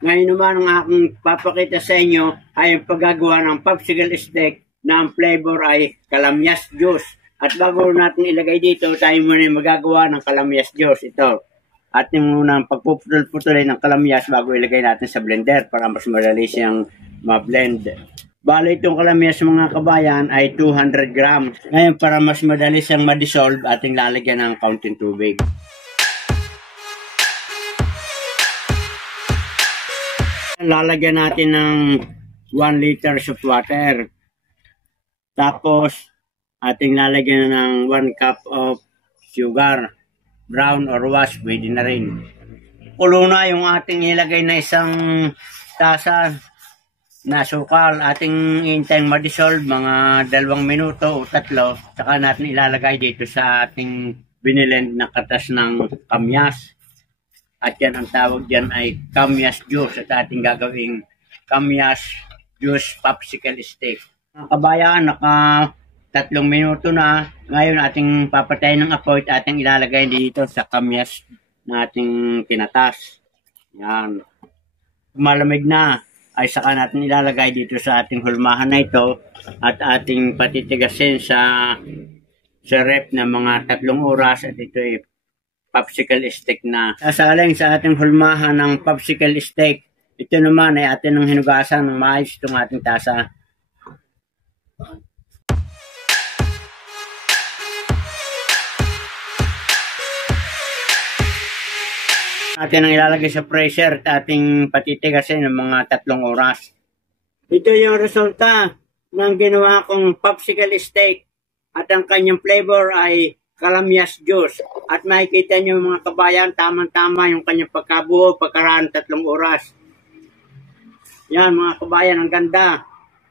Ngayon naman ang aking papakita sa inyo ay ang paggagawa ng popsicle stick na ang flavor ay kalamyas juice. At bago natin ilagay dito, tayo muna magagawa ng kalamyas juice. Ito, ating munang pagpuputol-putulin ng kalamyas bago ilagay natin sa blender para mas madali siyang ma-blend. Bale itong kalamyas mga kabayan ay 200 grams. Ngayon para mas madali siyang ma-dissolve, ating lalagyan ng kaunting tubig. Lalagyan natin ng 1 liter of water. Tapos, ating lalagyan ng 1 cup of sugar. Brown or wash, pwede na rin. Kulo na yung ating ilagay na isang tasa na sukal. Ating hintayang ma-dissolve mga 2 minuto o 3. Saka natin ilalagay dito sa ating binilend na katas ng kamyas. At yan ang tawag dyan ay kamyas juice. At ating gagawing kamyas juice popsicle stick. Mga kabayan, naka 3 minuto na. Ngayon ating papatayin ng apoy at ating ilalagay dito sa kamyas na ating kinatas. Yan. Malamig na ay saka natin ilalagay dito sa ating hulmahan na ito at ating patitigasin sa ref na mga 3 oras at ito ay popsicle stick na. Sasaling sa ating hulmahan ng popsicle stick. Ito naman ay atin ng hinugasan ng maayos itong ating tasa. Atin ang ilalagay sa pressure at ating patitigasin ng mga 3 oras. Ito yung resulta ng ginawa kong popsicle stick at ang kanyang flavor ay kalamyas juice. At makikita nyo mga kabayan, tamang-tama yung kanyang pagkabuo, pagkaraan 3 oras. Yan mga kabayan, ang ganda.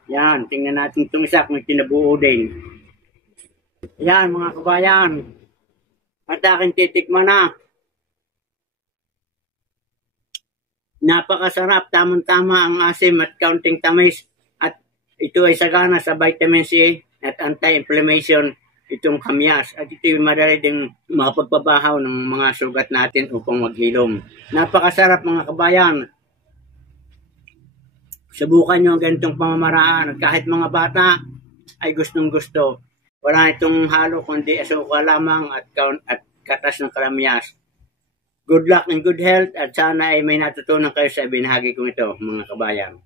Yan, tingnan natin itong isa kung kinabuo din. Yan mga kabayan. At aking titikman na. Napakasarap, tamang-tama ang asim at kaunting tamis. At ito ay sagana sa vitamin C at anti-inflammation itong kamyas. At ito yung madali ding makapagpabahaw ng mga sugat natin upang maghilom. Napakasarap mga kabayan. Subukan nyo ang ganitong pamamaraan. At kahit mga bata ay gustong gusto. Wala itong halo kundi asukal lamang at katas ng kalamyas. Good luck and good health at sana ay may natutunan kayo sa binahagi kong ito mga kabayan.